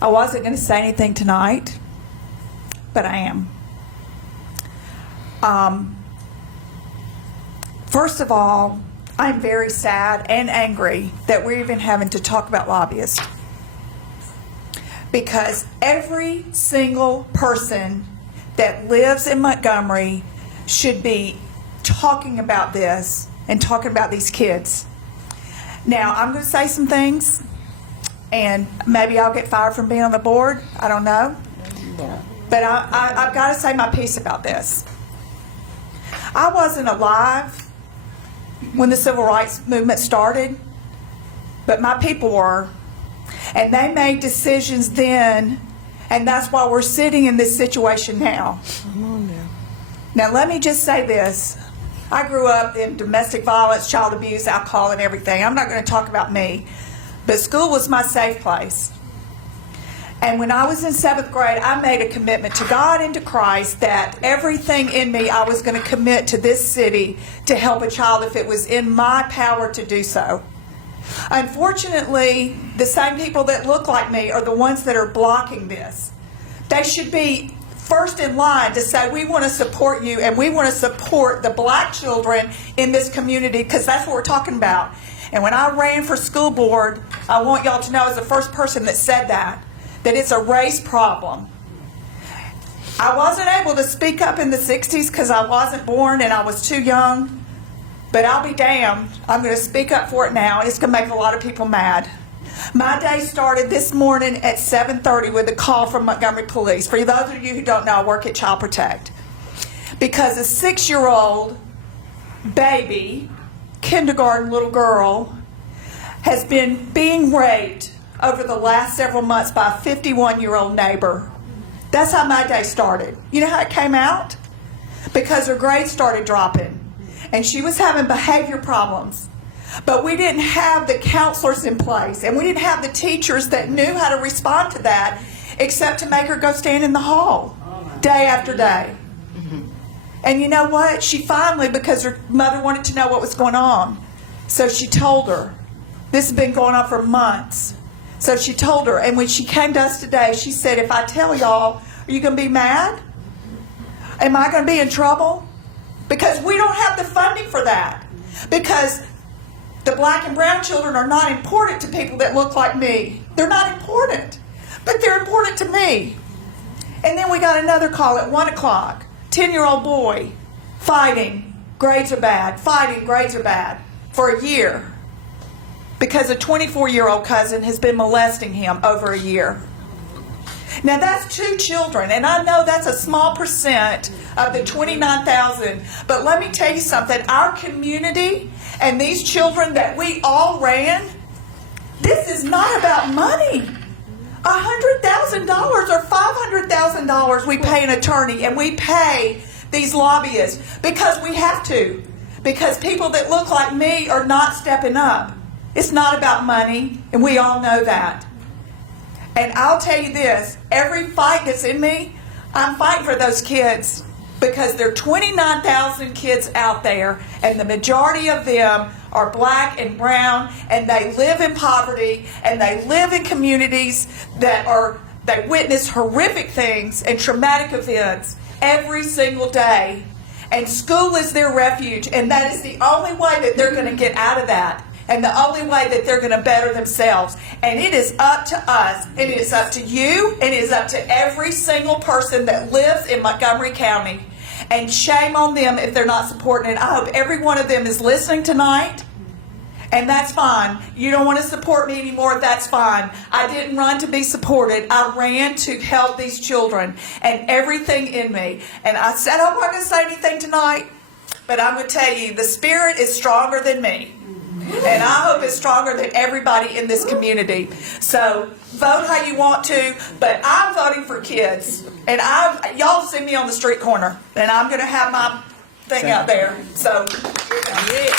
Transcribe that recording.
I wasn't going to say anything tonight, but I am. First of all, I'm very sad and angry that we're even having to talk about lobbyists. Because every single person that lives in Montgomery should be talking about this and talking about these kids. Now, I'm going to say some things, and maybe I'll get fired from being on the board. I don't know. But I've got to say my piece about this. I wasn't alive when the civil rights movement started, but my people were. And they made decisions then, and that's why we're sitting in this situation now. Come on now. Now, let me just say this. I grew up in domestic violence, child abuse, alcohol, and everything. I'm not going to talk about me, but school was my safe place. And when I was in 7th grade, I made a commitment to God and to Christ that everything in me I was going to commit to this city to help a child if it was in my power to do so. Unfortunately, the same people that look like me are the ones that are blocking this. They should be first in line to say, we want to support you and we want to support the black children in this community, because that's what we're talking about. And when I ran for school board, I want y'all to know, as the first person that said that it's a race problem. I wasn't able to speak up in the 60s because I wasn't born and I was too young. But I'll be damned, I'm going to speak up for it now, and it's going to make a lot of people mad. My day started this morning at 7:30 with a call from Montgomery Police. For those of you who don't know, I work at Child Protect. Because a 6-year-old baby, kindergarten little girl, has been being raped over the last several months by a 51-year-old neighbor. That's how my day started. You know how it came out? Because her grades started dropping. And she was having behavior problems. But we didn't have the counselors in place, and we didn't have the teachers that knew how to respond to that, except to make her go stand in the hall day after day. And you know what? She finally, because her mother wanted to know what was going on, so she told her. This has been going on for months. So she told her, and when she came to us today, she said, if I tell y'all, are you going to be mad? Am I going to be in trouble? Because we don't have the funding for that. Because the black and brown children are not important to people that look like me. They're not important. But they're important to me. And then we got another call at 1 o'clock. 10-year-old boy fighting, grades are bad, fighting, grades are bad, for a year. Because a 24-year-old cousin has been molesting him over a year. Now that's 2 children, and I know that's a small percent of the 29,000, but let me tell you something, our community and these children that we all ran, this is not about money. $100,000 or $500,000 we pay an attorney, and we pay these lobbyists because we have to, because people that look like me are not stepping up. It's not about money, and we all know that. And I'll tell you this, every fight that's in me, I'm fighting for those kids, because there are 29,000 kids out there, and the majority of them are black and brown, and they live in poverty, and they live in communities they witness horrific things and traumatic events every single day. And school is their refuge, and that is the only way that they're going to get out of that. And the only way that they're going to better themselves. And it is up to us, and it is up to you, and it is up to every single person that lives in Montgomery County. And shame on them if they're not supporting it. I hope every one of them is listening tonight. And that's fine. You don't want to support me anymore, that's fine. I didn't run to be supported. I ran to help these children and everything in me. And I said I'm not going to say anything tonight, but I'm going to tell you, the Spirit is stronger than me. And I hope it's stronger than everybody in this community. So vote how you want to, but I'm voting for kids. And y'all see me on the street corner, and I'm going to have my thing out there. So, yeah.